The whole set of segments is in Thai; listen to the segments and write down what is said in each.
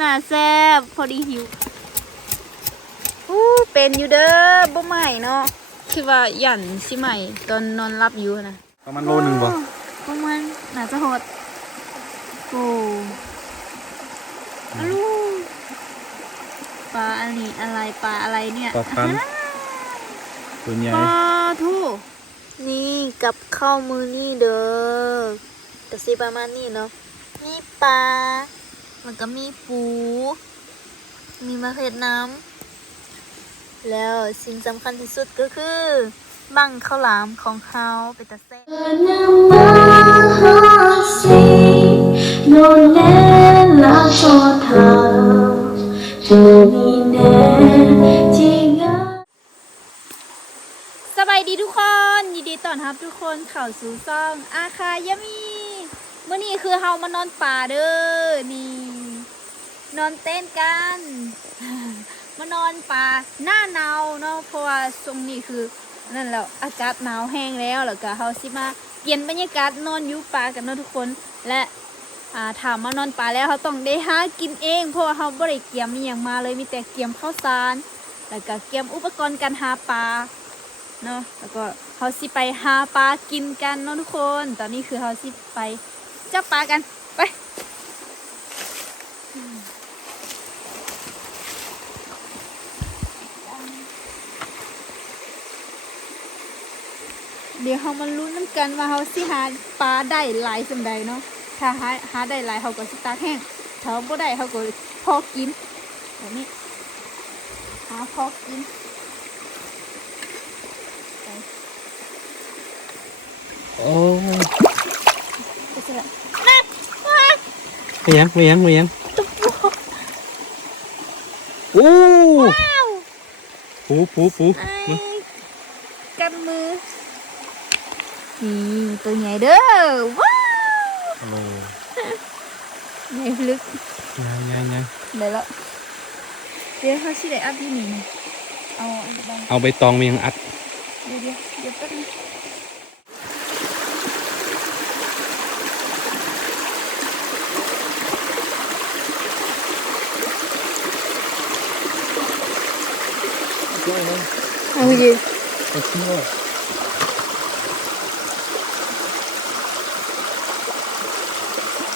น่าแซ่บพอดีหิวเป็นอยู่เด้อบ่ใหม่เนาะคิดว่าหยันสิใหม่ตอนนอนรับอยู่นะประมาณโลนึงบ่ประมาณน่าจะหดโอ้ลูกปลาอันนี้อะไรปลาอะไรเนี่ยปลาคันตัวใหญ่ปลาทูนี่กับข้าวมือนี่เด้อกระซิประมาณนี้เนาะมีปลามันก็มีปูมีมะเขือน้ำแล้วสิ่งสำคัญที่สุดก็คือบังข้าวหลามของเขาเป็นตะเซ่สบายดีทุกคนยินดีต้อนรับทุกคนเข้าสู่ซ่องอาคายามีเมื่อนี้คือเฮามานอนป่าเด้อนี่นอนเต้นกันมานอนป่าหน้าหนาวเนาะเพราะว่าช่วงนี้คือนั่นแหละอากาศหนาวแห้งแล้วก็เฮาสิมาเปลี่ยนบรรยากาศนอนอยู่ป่ากันเนาะทุกคนและถามมานอนป่าแล้วเขาต้องได้หากินเองเพราะว่าเฮาบ่ได้เตรียมมีหยังมาเลยมีแต่เตรียมข้าวสารแล้วก็เตรียมอุปกรณ์การหาปลาเนาะแล้วก็เฮาสิไปหาปลากินกันเนาะทุกคนตอนนี้คือเฮาสิไปจับปลากันไปเดี๋ยวเขามาลุ้นน้ำกันว่าเขาสิหาปลาได้หลายสำใดเนาะถ้าหาได้หลายเขาก็สิตากแห้งถ้าบ่ได้เขาก็พอกินแบบนี้หาพอกินโอ้ก็จะไม่ยังโอ้ปูกันมือตัวใหญ่เด้อว้าวใหญ่ลึกยังเดี๋ยวเขาสิได้อัพที่นี่เอาใบตองมายังอัดเดี๋ยวแป๊บนึงโอเค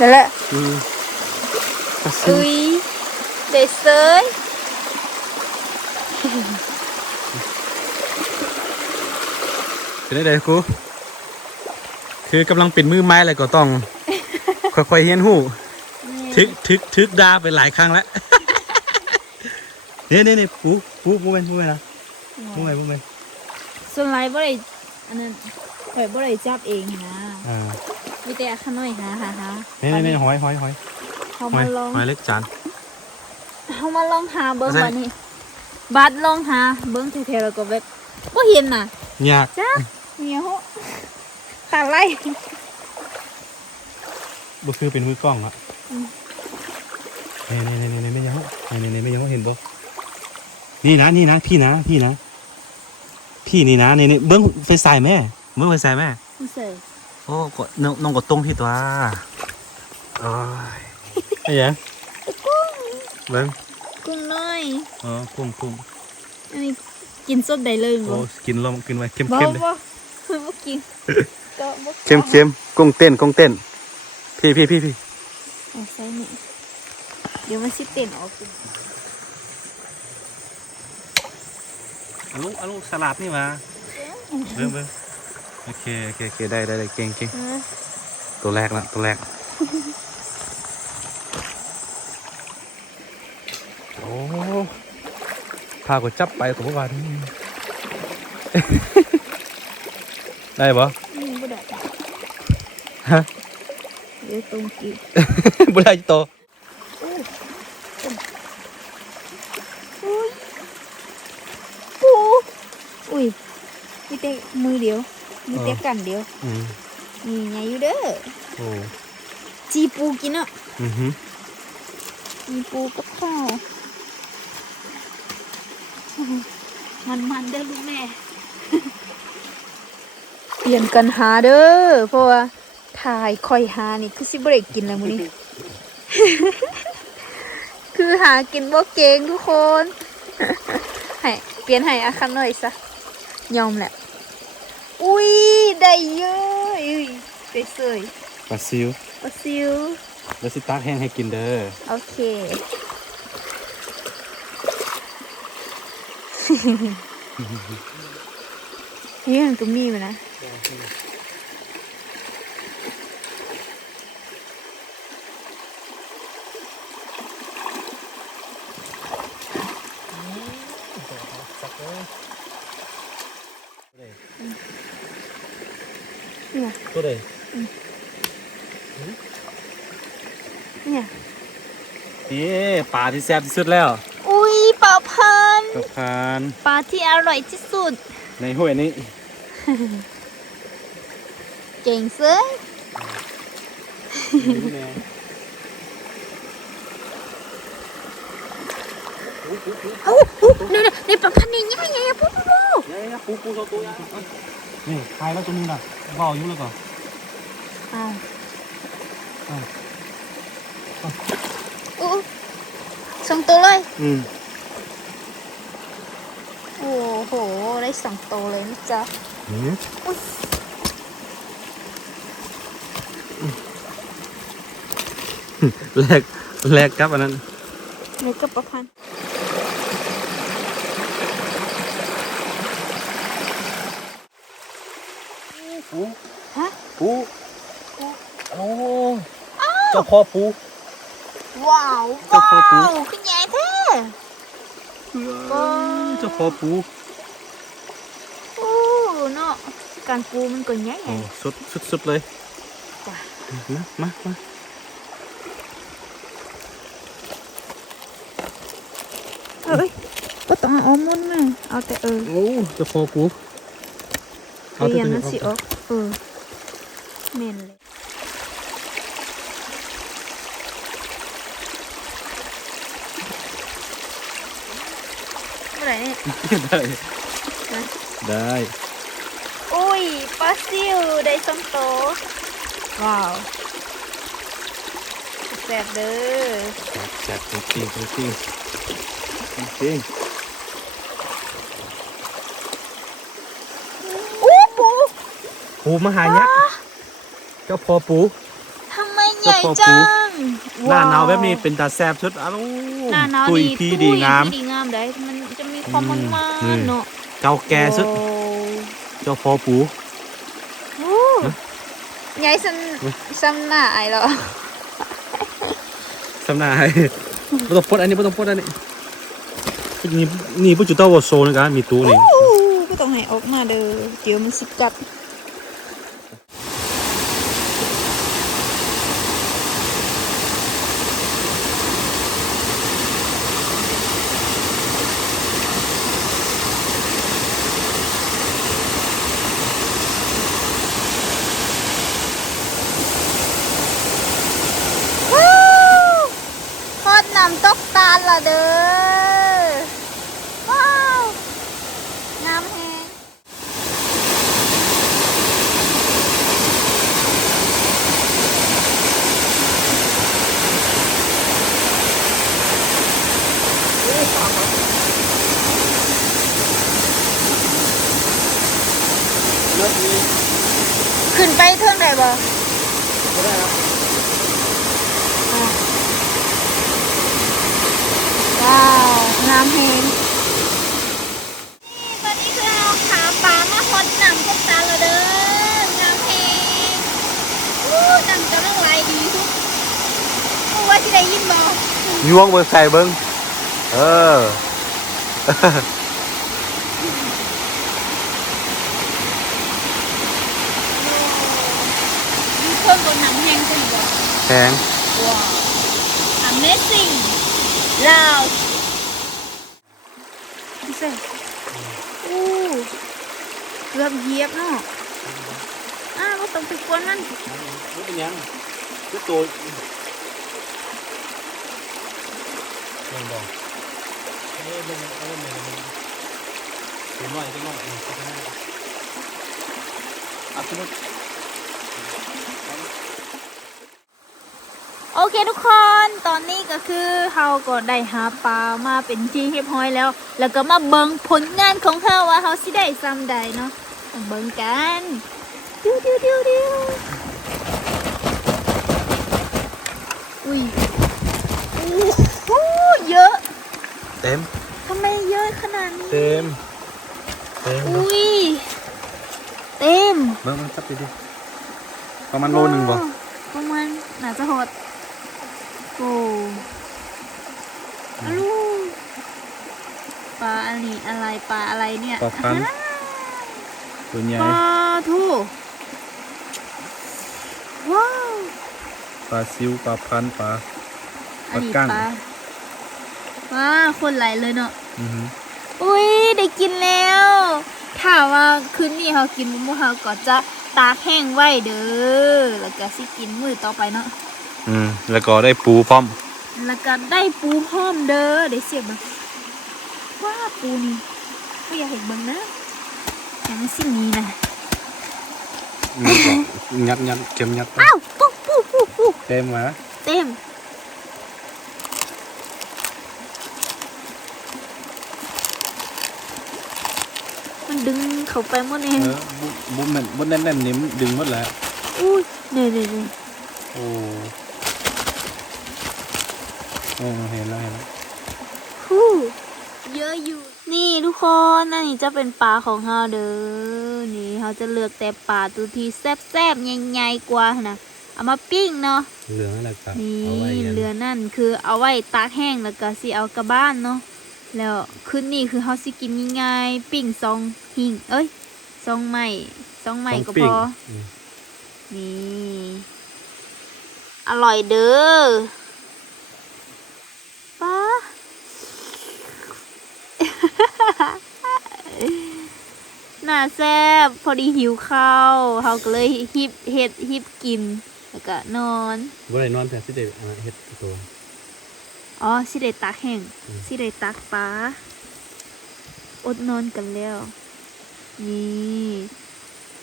นั่นแหละอุ้ยเด็ดเซยเป็นได้ครูคือกำลังเป็นมือไม้อะไรก็ต้องค่อยๆเฮียนหูทึกดาไปหลายครั้งแล้วนี่ปูเป็นนะปูเป็นส่วนไรบ่ได้อันนั้นข่อยบ่ได้จับเองนะมีแต่ข้าน้อยหานี่หอยเขามาลองหอยเล็กจานเขามาลองหาเบิ้งวันนี้บัดลองหาเบิ้งแถวๆแล้วก็แบบบ่เห็นน่ะยากจ้าเหนียวตาไล่บ่คือเป็นมือกล้องอ่ะนี่ไม่ยังไม่ยังเห็นบ่นี่นะพี่นะพี่นี่นะนี่เบิ้งไฟใส่แม่เบิ้งไฟใส่แม่ไม่ใส่โอ้กดน้องกดตรงที่ตัวโอ้ยไอ้ยังเบิ้งกุ้งน้อยอ๋อกุ้งอันนี้กินสดได้เลยบ่โอ้กินลมกินไว้เค็มเลยบ่กินก็บ่เค็มกุ้งเต้นพี่เอาใส่นี่เดี๋ยวมันสิเต้นออกเอาลูกสลัดนี่มาเบิ้งโอเคได้เก่งตัวแรกโอ้พาก็จับไปตัววันได้ปะบ่ได้ฮะเดี๋ยวตรงกี่บ่ได้โตอุ้ยมีแต่มือเดียวมีแต่กันเดียวนี่ไงอยู่เด้อโอ้จีปูกินอ่ะจีปูกับข้าวมันเด้อลูกแม่เปลี่ยนกันหาเด้อเพราะว่าถ่ายคอยหานี่คือสิบ่ได้กินแล้วมื้อนี้ คือ คือหากินบ่เก่งทุกคนให้เปลี่ยนให้อาคันหน่อยซะยอมแหละอุ้ยได้เยอะอุ้ยได้สวย ปลาซิว ปลาซิว แล้วสิตักแห้งให้กินเด้อ โอเค นี่มันก็มีมันนะเนี่ย ตัวใด เนี่ย นี่ปลาที่แซ่บที่สุดแล้ว อุ้ยปลาพัน กับพาน ปลาที่อร่อยที่สุด ในห้วยนี้ เก่งเซ้ยเอ้านี่ปลาพันนี่ง่ายๆปุ๊บ ปูตัวนี่ใครแล้วตัวนึงล่ะเบาอยู่แล้วก็ อ้าว อ้าว อู้สองตัวเลย อืม โอ้โห ได้สองตัวเลยนะจ๊ะ นี่ อุ๊ย แลกกับอันนั้น นี่ก็ประพันธ์ ปู ฮะ ปูโอ้เจ้าพ่อปู ว้าว เจ้าพ่อปู ขึ้นใหญ่แท้ เจ้าพ่อปู โอ้เนาะการปูมันก็ใหญ่ โอ้สุดเลย จ้ะ มา เอ้ยก็ต้องเอามุนมาเอาแต่โอ้เจ้าพ่อปู เรียนมันสิออกเมนเลยเมื่อไหร่เนี่ย ได้ อุ้ยปลาซิวได้สองตัวว้าวแซ่บเด้อ จัดจริง อู้ปู ปูมหายักษ์เจ้าพ่อปู ทำไมใหญ่จัง หน้าหนาวแบบนี้เป็นตาแซ่บชุดอ้าว หน้าหนาว ตุย ดี พี่ดีงาม ดีงามได้มันจะมีความมัน นี่ ๆเนาะ เก่าแก่สุด โอ้ เจ้าพ่อปู โอ้ใหญ่ซ้ำหน้าไอ้เหรอ สำนาให้ไม่ต้องพดอันนี้นี่ผู้จุดเต้าวโซนะครับมีตู้นี่ ก็ต้องให้ออกมาเด้อเดี๋ยวมันสิกัดฮอดน้ำตกตาลละเด้อว้าวงามแฮง ขึ้นไปเท่าไหร่บ่ว้าว งามแฮงตอนนี้คือเราขาปลามาฮอดน้ำก็ตาแล้วเด้องามแฮงน้ำกำลังไหลดีทุกผู้ว่าที่ได้ยินบ่ ยวงเบิ้งใส่เบิ้งเออ มีคนบนน้ำแห้งก็อีกบ่ แพง ว้าว Amazing ลาวดูสิอู้เกือบเหยียบเนาะก็ต้องไปกวนมัน นี่เป็นยังนี่ตัวเล่นบอกเล่นตัวน้อยตัวน้อยอ่ะคุณ โอเคทุกคนตอนนี้ก็คือเฮาก็ได้หาปลามาเป็นที่เรียบร้อยแล้ว แล้วก็มาเบิ่งผลงานของเฮาว่าเฮาสิได้ซ้ำใดเนาะมาเบิ่งกันดิวอุ้ยโอ้โหเยอะ เต็ม ทำไมเยอะขนาดนี้ เต็ม อุ้ยเต็ม เบิ่งมันจับดิประมาณโลนึงบ่ ประมาณน่าจะหดโอ้ลูกปลาอันนี้อะไรปลาอะไรเนี่ย ปลาคันตัวใหญ่ ปลาทูว้าว ปลาซิวปลาพันปลา อันนี้ ปลากั้ง ปลาว้าคนไหลเลยเนาะ อือหือ อุ้ยได้กินแล้วถามว่าคืนนี้เรากินมื้อเราก็จะตากแห้งไว้เด้อแล้วก็สิกินมื้อต่อไปเนาะ แล้วก็ได้ปูพร้อม แล้วก็ได้ปูพร้อมเด้อได้เสียบมาว้าปูนี่ไม่อยากเห็นเบิ่งนะอย่างนั้นสิมีนะ ยัดเข็มยัดไป อ้าวปู เต็มมา เต็มมันดึงเข้าไปหมดเอง บุ้มแน่นบุ้มแน่นๆนี่มันดึงหมดแล้ว อุ้ยเนี่ย โอ้เห็นแล้ว ฮู้เยอะอยู่ นี่ทุกคนนั่นนี่จะเป็นปลาของเราเด้อ นี่เราจะเลือกแต่ปลาตัวที่แซ่บๆใหญ่ๆกว่านะเอามาปิ้งเนาะ เหลืองอะไรครับ นี่เรือนั่นคือเอาไว้ตากแห้งแล้วก็สิเอากลับบ้านเนาะ แล้วคืนนี้คือเขาสิกินง่ายๆปิ้งซองหิ่งซองใหม่ก็พอ นี่ อร่อยเด้อป้า น่าแซ่บพอดีหิวข้าวเขาก็เลยฮิบกิน แล้วก็นอน บ่ได้นอนแท้สิได้เฮ็ดตัว อ๋อสิได้ตักแห้ง อืม สิได้ตักปลาอดนอนกันแล้ว นี่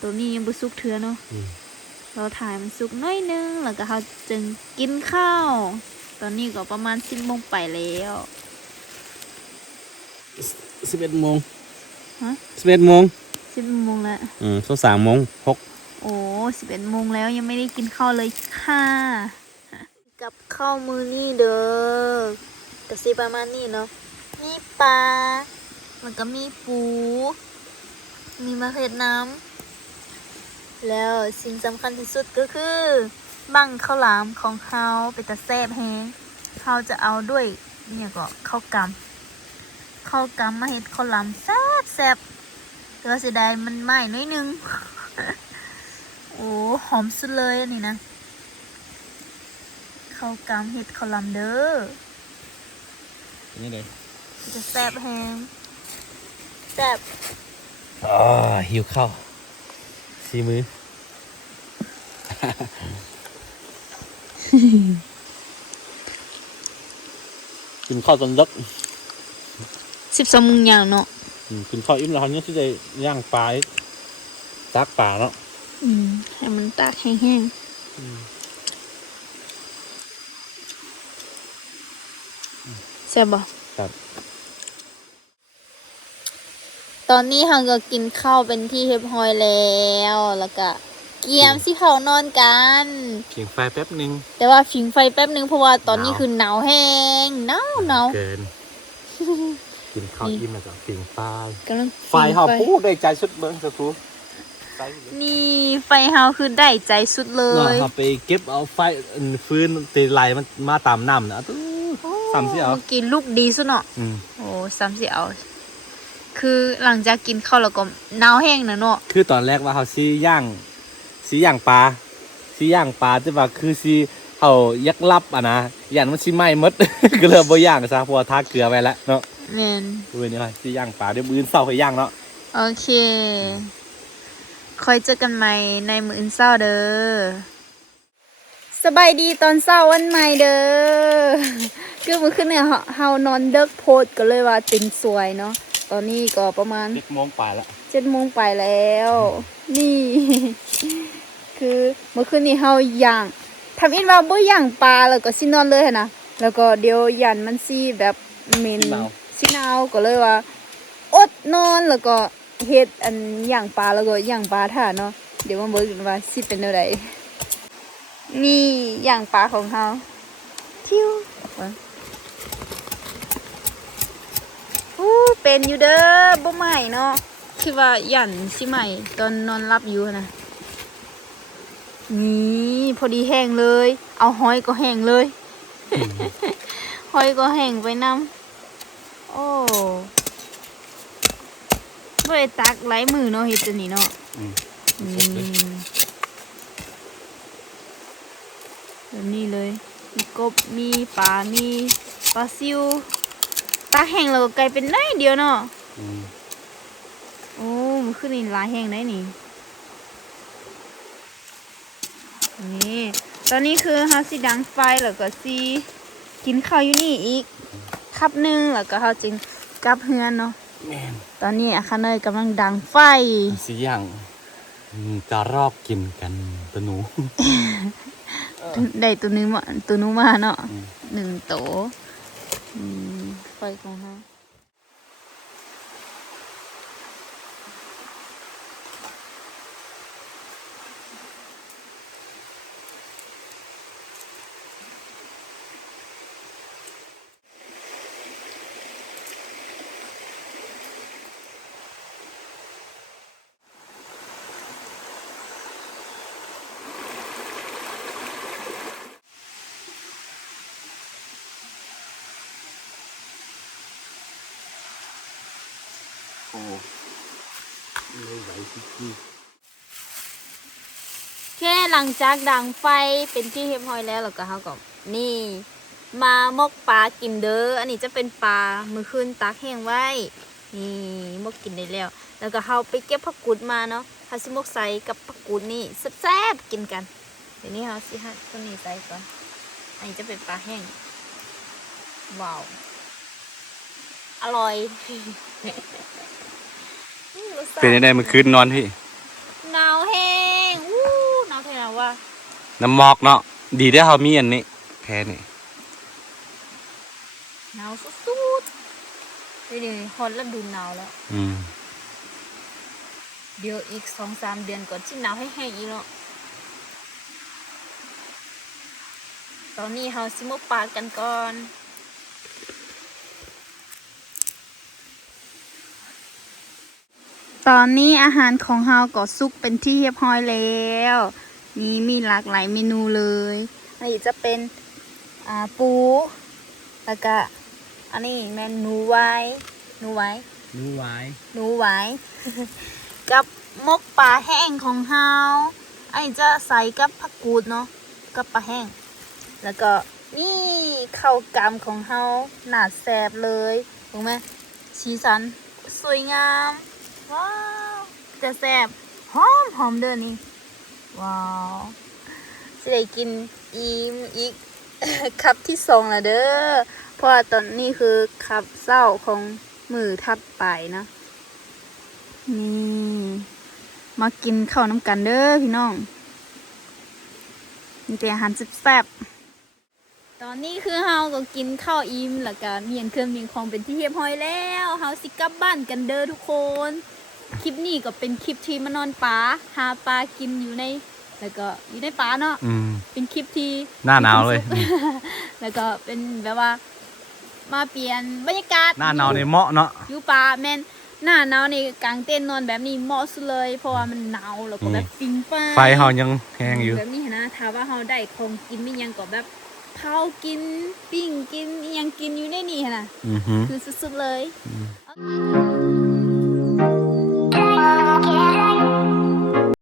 ตัวนี้ยังบ่สุกเทื่อเนาะ เราถ่ายมันสุกน้อยนึง แล้วก็เราจึงกินข้าว ตอนนี้ก็ประมาณ10 โมงไปแล้ว 11 โมง ฮะ 11 โมง 10 โมงแล้ว เขา3 โมง โอ้11 โมงแล้วยังไม่ได้กินข้าวเลยค่ะ กับข้าวมือนี่เด้อกะสิประมาณนี้เนาะ มีปลา แล้วก็มีปู มีมะเขือน้ำแล้วสิ่งสำคัญที่สุดก็คือ บั้งข้าวหลามของเขาเป็นตะแซ่บแฮงเขาจะเอาด้วยเนี่ยก็ข้าวกำมาเฮ็ดข้าวหลามแซ่บแต่ว่าเสียดายมันไหม้น้อยนึง โอ้หอมสุดเลยอันนี้นะข้าวกำเฮ็ดข้าวหลามเด้อ 6นี่เลย จะแซ่บแฮงแซ่บ หิวข้าวสีมือ กินข้าวตอนดึก 12 โมงอย่างเนาะ กินข้าวอิ่มแล้วเนี่ยสิได้ย่างปลาอีกตักปลาเนาะ ให้มันตากแห้งๆแซ่บบ่ ครับ ตอนนี้เราก็กินข้าวเป็นที่เรียบร้อยแล้วแล้วก็เกียมสิเขานอนกัน เพียงไฟแป๊บนึง แต่ว่าผิงไฟแป๊บนึงเพราะว่าตอนนี้ หนาว คือหนาวแห้งหนาว เกิน กินข้าวอิ่มแล้วก็เพียงไฟ กำลัง ไฟเขาพูดได้ใจสุดเบิ้งสักครู่ นี่ไฟเฮาคือได้ใจสุดเล เนาะ ย เขาไปเก็บเอาไฟฟืนตีไหลมันมาตามน้ำนะตู้สามสิเอา กินลูกดีสุดเนาะโอ้30เอาคือหลังจากกินข้าวแล้วก็หนาวแห้งนะเนาะ คือตอนแรกว่าเขาซีย่างปลาแต่ว่าคือซีเขายักลับอ่ะนะอย่างมันซีไหม้หมด ก็เลยบ่ย่างซะเพราะว่าทาเกลือไปแล้วเนาะ แม่น ดูนี่ค่ะซีย่างปลาเดี๋ยวมื้อเช้าไปย่างเนาะ โอเคค่อยเจอกันใหม่ในมื้ออื่นเช้าเด้อสบายดีตอนเช้าวันใหม่เด้อ คือมื้อคืนเนี่ยเฮานอนเดึกโพดก็เลยว่าตื่นสวยเนาะตอนนี้ก็ประมาณ 7 โมงปลายละ 7 โมงไปแล้ว นี่ คือเมื่อคืนนี้เฮาย่าง ทำอินว่าบ่ย่างปลาแล้วก็สินอนเลยหั่นนะแล้วก็เดี๋ยวยันมันสิแบบเหม็นสิหนาวก็เลยว่า อดนอนแล้วก็เฮ็ดอันย่างปลาแล้วก็ย่างปลาท่าเนาะเดี๋ยวมาเบิ่งกันว่าสิเป็นแนวใดนี่ย่างปลาของเฮาทิวเป็นอยู่เด้อบ่ใหม่เนาะคิดว่ายันสิใหม่ตอนนอนรับอยู่นะนี่พอดีแห้งเลย เอาหอยก็แห้งเลย หอยก็แห้งไปนำโอ้บ่ได้ตักหลายมือเนาะเฮ็ดจังนี้เนาะแบบนี้เลยมีกบมีปลามีปลาซิวตาแห้งแล้วก็กลายเป็นได้เดียวเนาะโอ้มันขึ้นนี่หลายแห้งได้นี่นี่ตอนนี้คือเฮาสิดังไฟแล้วก็สิกินข้าวอยู่นี่อีกคับหนึงแล้วก็เฮาจึงกลับเฮือนเนาะตอนนี้อาคาเนยกำลังดังไฟสิอย่างจะรอบกินกันตัวหนู ได้ตัวนึงมาตัวนู้มาเนาะ1 โตไฟของเฮาโอ้ไม่ไหวสิพี่แค่หลังจากดังไฟเป็นที่เรียบร้อยแล้วก็เฮาก็นี่มามกปลากินเด้ออันนี้จะเป็นปลามื้อคืนตากแห้งไว้นี่มกกินได้แล้วก็เฮาไปเก็บผักกูดมาเนาะเฮาสิมกใส่กับผักกูดนี่แซ่บๆกินกันเดี๋ยวนี้เฮาสิหั่นตัวนี้ใส่ก่อนอันนี้จะเป็นปลาแห้งว้าวอร่อย เป็นยังไงเมื่อคืนนอนพี่หนาวแห้งหนาวแท้นะว่าน้ำหมอกเนาะดีได้เขามีอันนี้แพ้นี่หนาวสุดๆนี่ฮอตฤดูหนาวแล้วเดี๋ยวอีก2-3 เดือนก่อนที่หนาวให้แห้งอีกเนาะตอนนี้เฮาสิมกปลากันก่อนตอนนี้อาหารของเฮาก็สุกเป็นที่เรียบร้อยแล้วนี่มีหลากหลายเมนูเลยอันนี้จะเป็นปูแล้วก็อันนี้แม่นหนูไว้กับมกปลาแห้งของเฮาอันนี้จะใส่กับผักกูดเนาะกับปลาแห้งแล้วก็นี่ข้าวกำของเฮาหนาแซ่บเลยถูกไหมสีสันสวยงามว้าวจะแซ่บหอมเด้อนี่ว้าวสิได้กินอีก คับที่2แล้วเด้อเพราะว่าตอนนี้คือคับเศร้าของมือถัดไปนะนี่มากินข้าวน้ำกันเด้อพี่น้องมีแต่อาหารแซ่บตอนนี้คือเฮาก็กินข้าวอิ่มแล้วก็เมียนเครื่องเมียนของเป็นที่เรียบร้อยแล้วเฮาสิกลับบ้านกันเด้อทุกคนคลิปนี้ก็เป็นคลิปที่มานอนป่าหาปลากินอยู่ในแล้วก็อยู่ในป่าเนาะเป็นคลิปที่หน้าหนาวเลย แล้วก็เป็นแบบว่ามาเปลี่ยนบรรยากาศหน้าหนาวในเหมาะเนาะอยู่ป่าแม่นหน้าหนาวในกลางเต็นท์นอนแบบนี้เหมาะสุดเลยเพราะว่ามันหนาวแล้วก็แบบปิ้งไฟเฮายังแห้งอยู่แบบนี้นะถ้าว่าเฮาได้ของกินมีหยังก็แบบเผากินปิ้งกินยังกินอยู่ในนี่นะคือสุดๆเลย